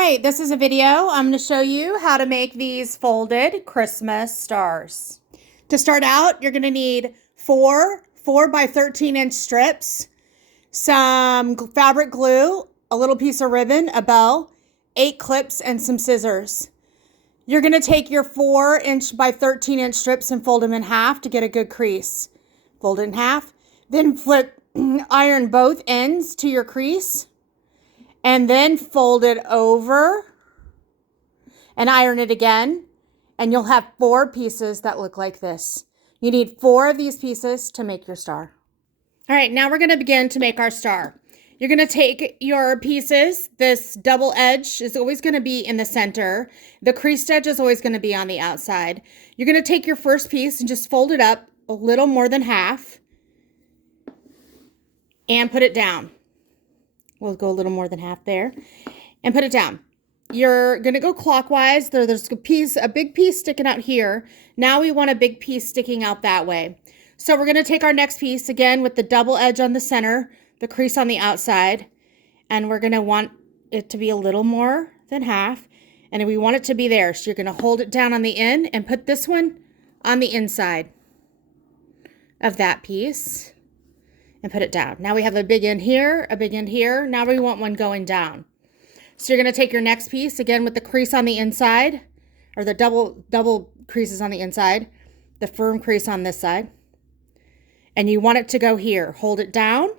right, this is a video. I'm going to show you how to make these folded Christmas stars. To start out, you're going to need four 4 by 13-inch strips, some fabric glue, a little piece of ribbon, a bow, 8 clips, and some scissors. You're going to take your 4 by 13-inch strips and fold them in half to get a good crease. Fold it in half, then iron both ends to your crease, and then fold it over and iron it again, and you'll have 4 pieces that look like this. You need 4 of these pieces to make your star. All right, now we're going to begin to make our star. You're going to take your pieces. This double edge is always going to be in the center. The creased edge is always going to be on the outside. You're going to take your first piece and just fold it up a little more than half and put it down. We'll go a little more than half there and put it down. You're going to go clockwise. There's a big piece sticking out here. Now we want a big piece sticking out that way. So we're going to take our next piece again with the double edge on the center, the crease on the outside, and we're going to want it to be a little more than half, and we want it to be there. So you're going to hold it down on the end and put this one on the inside of that piece and put it down. Now we have a big end here, a big end here. Now we want one going down. So you're going to take your next piece again with the crease on the inside, or the double creases on the inside, the firm crease on this side, and you want it to go here. Hold it down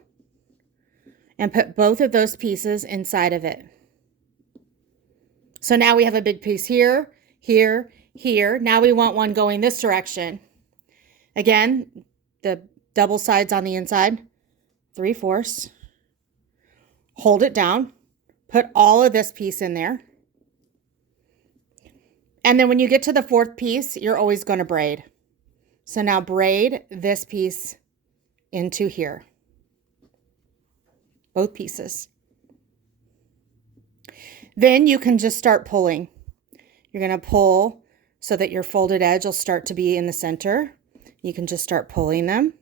and put both of those pieces inside of it. So now we have a big piece here, here, here. Now we want one going this direction. Again, the double sides on the inside, 3/4. Hold it down. Put all of this piece in there. And then when you get to the 4th piece, you're always going to braid. So now braid this piece into here. Both pieces. Then you can just start pulling. You're going to pull so that your folded edge will start to be in the center. You can just start pulling them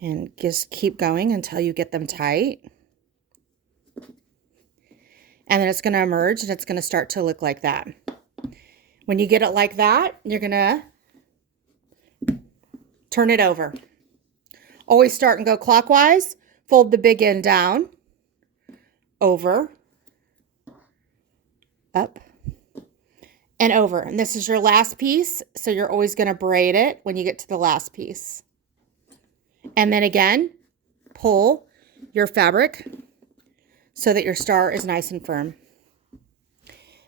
and just keep going until you get them tight. And then it's going to emerge and it's going to start to look like that. When you get it like that, you're going to turn it over. Always start and go clockwise. Fold the big end down, over, up, and over. And this is your last piece, so you're always going to braid it when you get to the last piece. And then again, pull your fabric so that your star is nice and firm.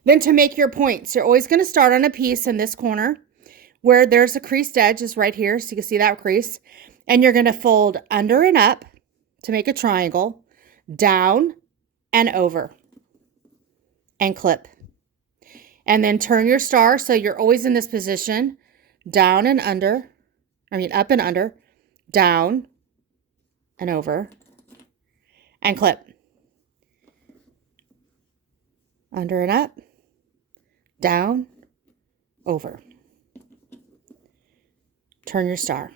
Then to make your points, you're always going to start on a piece in this corner where there's a creased edge, is right here, so you can see that crease. And you're going to fold under and up to make a triangle, down and over, and clip. And then turn your star so you're always in this position, down and under, up and under, down and over, and clip. Under and up, down, over. Turn your star.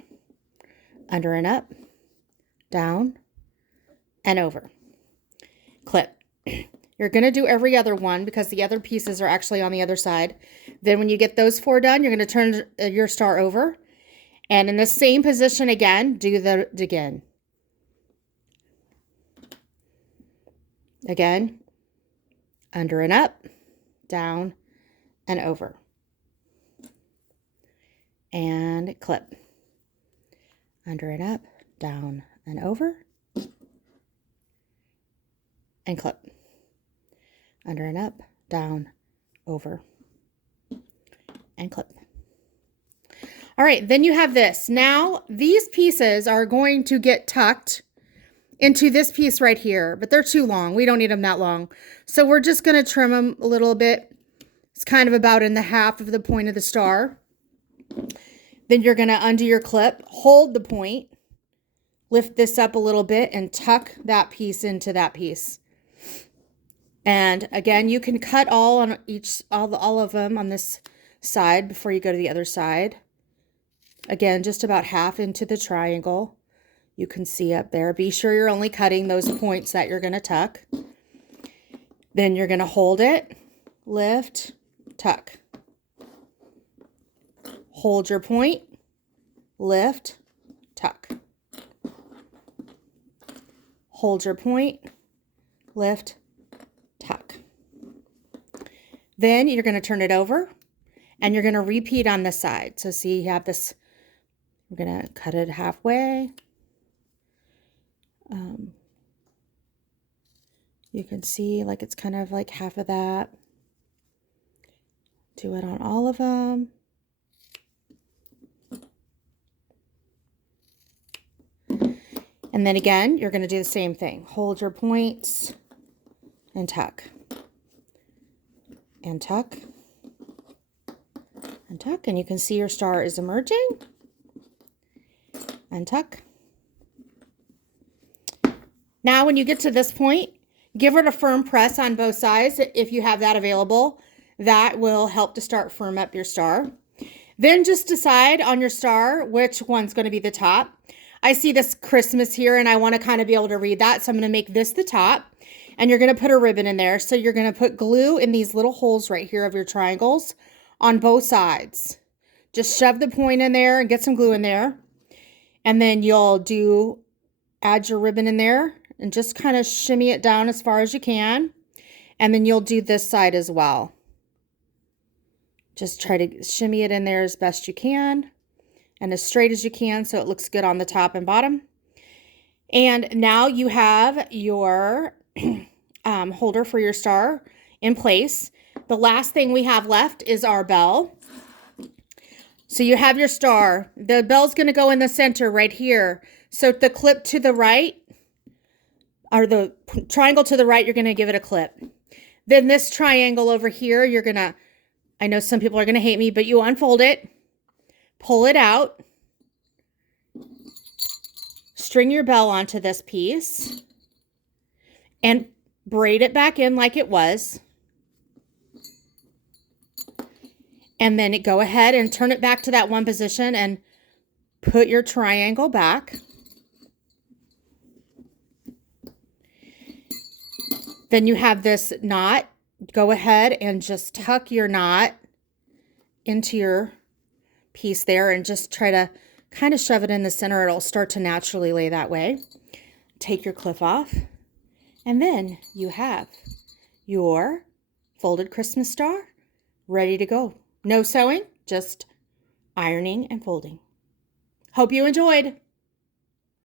Under and up, down, and over. Clip. You're going to do every other one because the other pieces are actually on the other side. Then when you get those 4 done, you're going to turn your star over. And in the same position again, do that again. Again, under and up, down, and over. And clip. Under and up, down, and over. And clip. Under and up, down, over, and clip. All right, then you have this. Now, these pieces are going to get tucked into this piece right here, but they're too long. We don't need them that long. So we're just going to trim them a little bit. It's kind of about in the half of the point of the star. Then you're going to undo your clip, hold the point, lift this up a little bit, and tuck that piece into that piece. And again, you can cut all of them on this side before you go to the other side. Again, just about half into the triangle. You can see up there. Be sure you're only cutting those points that you're going to tuck. Then you're going to hold it, lift, tuck. Hold your point, lift, tuck. Hold your point, lift, tuck. Then you're going to turn it over and you're going to repeat on this side. So see, you have this, we're going to cut it halfway. You can see like it's kind of like half of that. Do it on all of them. And then again, you're going to do the same thing. Hold your points and tuck. And tuck. And tuck. And you can see your star is emerging. And tuck. Now when you get to this point, give it a firm press on both sides if you have that available. That will help to start firm up your star. Then just decide on your star which one's going to be the top. I see this Christmas here and I want to kind of be able to read that. So I'm going to make this the top and you're going to put a ribbon in there. So you're going to put glue in these little holes right here of your triangles on both sides. Just shove the point in there and get some glue in there. And then you'll add your ribbon in there and just kind of shimmy it down as far as you can. And then you'll do this side as well. Just try to shimmy it in there as best you can and as straight as you can so it looks good on the top and bottom. And now you have your holder for your star in place. The last thing we have left is our bell. So you have your star. The bell's going to go in the center right here. So the clip to the right, or the triangle to the right, you're going to give it a clip. Then this triangle over here, you're going to, I know some people are going to hate me, but you unfold it, pull it out, string your bell onto this piece, and braid it back in like it was. And then go ahead and turn it back to that one position and put your triangle back. Then you have this knot. Go ahead and just tuck your knot into your piece there and just try to kind of shove it in the center. It'll start to naturally lay that way. Take your clip off. And then you have your folded Christmas star ready to go. No sewing, just ironing and folding. Hope you enjoyed.